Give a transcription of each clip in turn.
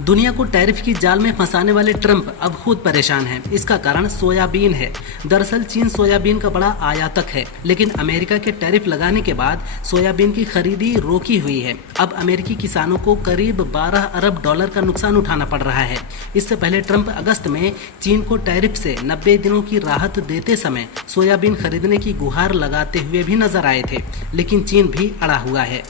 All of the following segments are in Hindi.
दुनिया को टैरिफ की जाल में फंसाने वाले ट्रंप अब खुद परेशान हैं। इसका कारण सोयाबीन है। दरअसल चीन सोयाबीन का बड़ा आयातक है, लेकिन अमेरिका के टैरिफ लगाने के बाद सोयाबीन की खरीदी रोकी हुई है। अब अमेरिकी किसानों को करीब 12 अरब डॉलर का नुकसान उठाना पड़ रहा है। इससे पहले ट्रंप अगस्त में चीन को टैरिफ से 90 दिनों की राहत देते समय सोयाबीन खरीदने की गुहार लगाते हुए भी नजर आए थे, लेकिन चीन भी अड़ा हुआ है।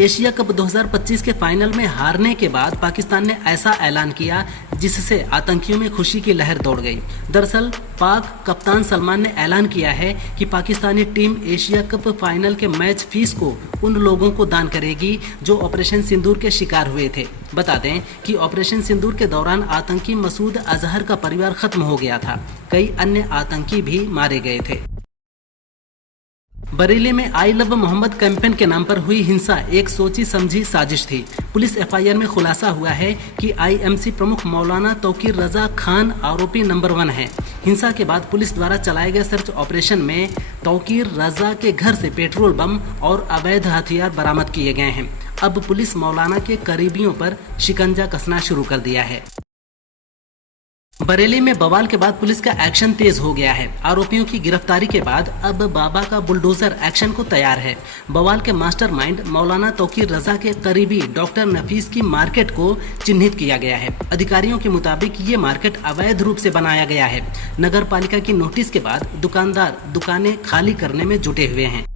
एशिया कप 2025 के फाइनल में हारने के बाद पाकिस्तान ने ऐसा ऐलान किया जिससे आतंकियों में खुशी की लहर दौड़ गई। दरअसल पाक कप्तान सलमान ने ऐलान किया है कि Pakistani team Asia cup final के मैच फीस को उन लोगों को दान करेगी जो ऑपरेशन सिंदूर के शिकार हुए थे। बता दें कि ऑपरेशन सिंदूर के दौरान आतंकी मसूद अजहर का परिवार खत्म हो गया था। कई अन्य आतंकी भी मारे गए थे। बरेली में आई लव मोहम्मद कैंपेन के नाम पर हुई हिंसा एक सोची समझी साजिश थी। पुलिस एफआईआर में खुलासा हुआ है कि आईएमसी प्रमुख मौलाना तौकीर रजा खान आरोपी नंबर 1 है। हिंसा के बाद पुलिस द्वारा चलाए गए सर्च ऑपरेशन में तौकीर रजा के घर से पेट्रोल बम और अवैध हथियार बरामद किए गए हैं। अब पुलिस मौलाना के करीबियों पर शिकंजा कसना शुरू कर दिया है। बरेली में बवाल के बाद पुलिस का एक्शन तेज हो गया है। आरोपियों की गिरफ्तारी के बाद अब बाबा का बुलडोजर एक्शन को तैयार है। बवाल के मास्टरमाइंड मौलाना तौकीर रजा के करीबी डॉक्टर नफीस की मार्केट को चिन्हित किया गया है। अधिकारियों के मुताबिक ये मार्केट अवैध रूप से बनाया गया है। नगर पालिका की नोटिस के बाद दुकानदार दुकानें खाली करने में जुटे हुए हैं।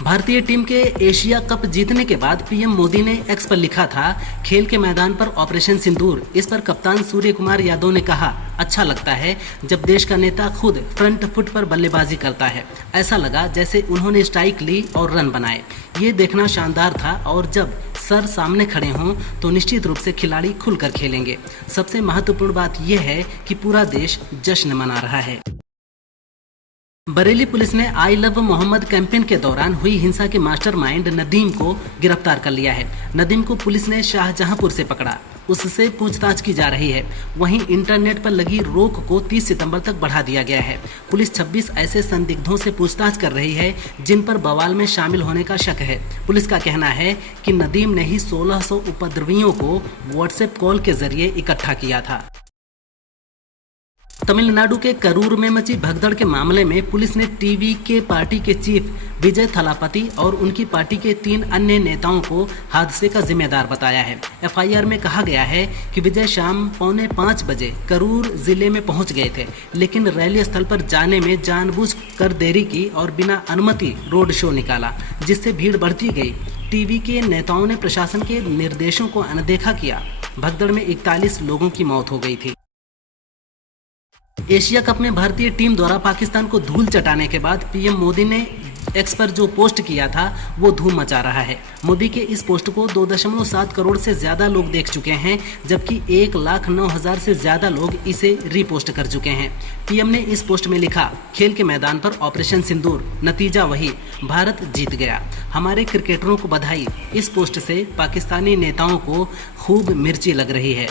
भारतीय टीम के एशिया कप जीतने के बाद पीएम मोदी ने एक्स पर लिखा था, खेल के मैदान पर ऑपरेशन सिंदूर। इस पर कप्तान सूर्य कुमार यादव ने कहा, अच्छा लगता है जब देश का नेता खुद फ्रंट फुट पर बल्लेबाजी करता है। ऐसा लगा जैसे उन्होंने स्ट्राइक ली और रन बनाए। ये देखना शानदार था और जब सर सामने खड़े हों तो निश्चित रूप से खिलाड़ी खुलकर खेलेंगे। सबसे महत्वपूर्ण बात यह है कि पूरा देश जश्न मना रहा है। बरेली पुलिस ने आई लव मोहम्मद कैंपेन के दौरान हुई हिंसा के मास्टरमाइंड नदीम को गिरफ्तार कर लिया है। नदीम को पुलिस ने शाहजहांपुर से पकड़ा, उससे पूछताछ की जा रही है। वहीं इंटरनेट पर लगी रोक को 30 सितंबर तक बढ़ा दिया गया है। पुलिस 26 ऐसे संदिग्धों से पूछताछ कर रही है जिन पर बवाल में शामिल होने का शक है। पुलिस का कहना है कि नदीम ने ही 1600 उपद्रवियों को व्हाट्सएप कॉल के जरिए इकट्ठा किया था। तमिलनाडु के करूर में मची भगदड़ के मामले में पुलिस ने टीवी के पार्टी के चीफ विजय थलापति और उनकी पार्टी के 3 अन्य नेताओं को हादसे का जिम्मेदार बताया है। एफआईआर में कहा गया है कि विजय शाम 4:45 बजे करूर जिले में पहुंच गए थे, लेकिन रैली स्थल पर जाने में जानबूझकर देरी की और बिना अनुमति रोड शो निकाला, जिससे भीड़ बढ़ती गई। टीवी के नेताओं ने प्रशासन के निर्देशों को अनदेखा किया। भगदड़ में 41 लोगों की मौत हो गई थी। एशिया कप में भारतीय टीम द्वारा पाकिस्तान को धूल चटाने के बाद पीएम मोदी ने एक्स पर जो पोस्ट किया था वो धूम मचा रहा है। मोदी के इस पोस्ट को 2.7 करोड़ से ज्यादा लोग देख चुके हैं, जबकि 1,09,000 से ज्यादा लोग इसे रीपोस्ट कर चुके हैं। पीएम ने इस पोस्ट में लिखा, खेल के मैदान पर ऑपरेशन सिंदूर, नतीजा वही, भारत जीत गया, हमारे क्रिकेटरों को बधाई। इस पोस्ट से पाकिस्तानी नेताओं को खूब मिर्ची लग रही है।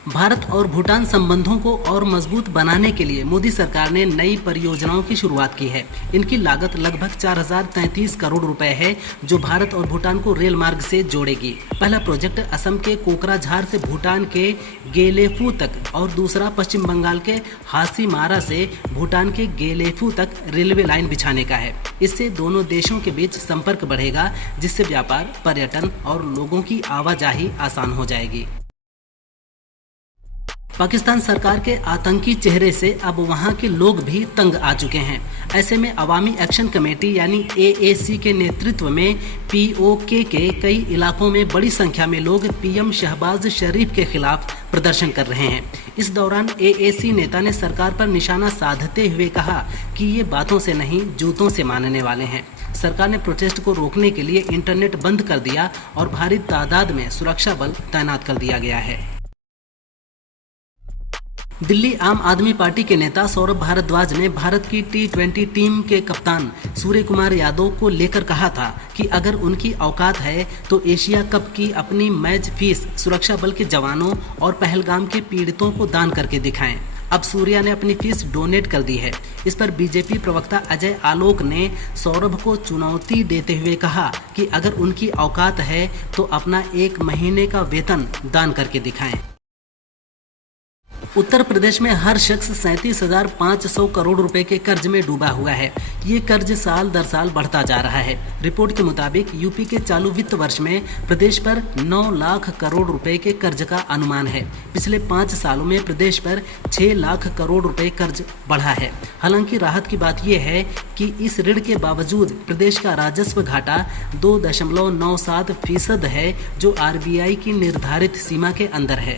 भारत और भूटान संबंधों को और मजबूत बनाने के लिए मोदी सरकार ने नई परियोजनाओं की शुरुआत की है। इनकी लागत लगभग 4033 करोड़ रुपए है, जो भारत और भूटान को रेल मार्ग से जोड़ेगी। पहला प्रोजेक्ट असम के कोकराझार से भूटान के गेलेफू तक और दूसरा पश्चिम बंगाल के हासीमारा से भूटान के गेलेफू तक रेलवे लाइन बिछाने का है। इससे दोनों देशों के बीच संपर्क बढ़ेगा, जिससे व्यापार, पर्यटन और लोगों की आवाजाही आसान हो जाएगी। पाकिस्तान सरकार के आतंकी चेहरे से अब वहां के लोग भी तंग आ चुके हैं। ऐसे में अवामी एक्शन कमेटी यानी एएसी के नेतृत्व में पीओके के कई इलाकों में बड़ी संख्या में लोग पीएम शहबाज शरीफ के खिलाफ प्रदर्शन कर रहे हैं। इस दौरान एएसी नेता ने सरकार पर निशाना साधते हुए कहा कि ये बातों से नहीं, जूतों से मानने वाले हैं। सरकार ने प्रोटेस्ट को रोकने के लिए इंटरनेट बंद कर दिया और भारी तादाद में सुरक्षा बल तैनात कर दिया गया है। दिल्ली आम आदमी पार्टी के नेता सौरभ भारद्वाज ने भारत की T20 टीम के कप्तान सूर्य कुमार यादव को लेकर कहा था कि अगर उनकी औकात है तो एशिया कप की अपनी मैच फीस सुरक्षा बल के जवानों और पहलगाम के पीड़ितों को दान करके दिखाएं। अब सूर्या ने अपनी फीस डोनेट कर दी है। इस पर बीजेपी प्रवक्ता अजय आलोक ने सौरभ को चुनौती देते हुए कहा कि अगर उनकी औकात है तो अपना 1 महीने का वेतन दान करके दिखाएं। उत्तर प्रदेश में हर शख्स 37,500 करोड़ रुपए के कर्ज में डूबा हुआ है। ये कर्ज साल दर साल बढ़ता जा रहा है। रिपोर्ट के मुताबिक यूपी के चालू वित्त वर्ष में प्रदेश पर 9 लाख करोड़ रुपए के कर्ज का अनुमान है। पिछले 5 सालों में प्रदेश पर 6 लाख करोड़ रुपए कर्ज बढ़ा है। हालांकि राहत की बात यह है कि इस ऋण के बावजूद प्रदेश का राजस्व घाटा 2.97% है, जो RBI की निर्धारित सीमा के अंदर है।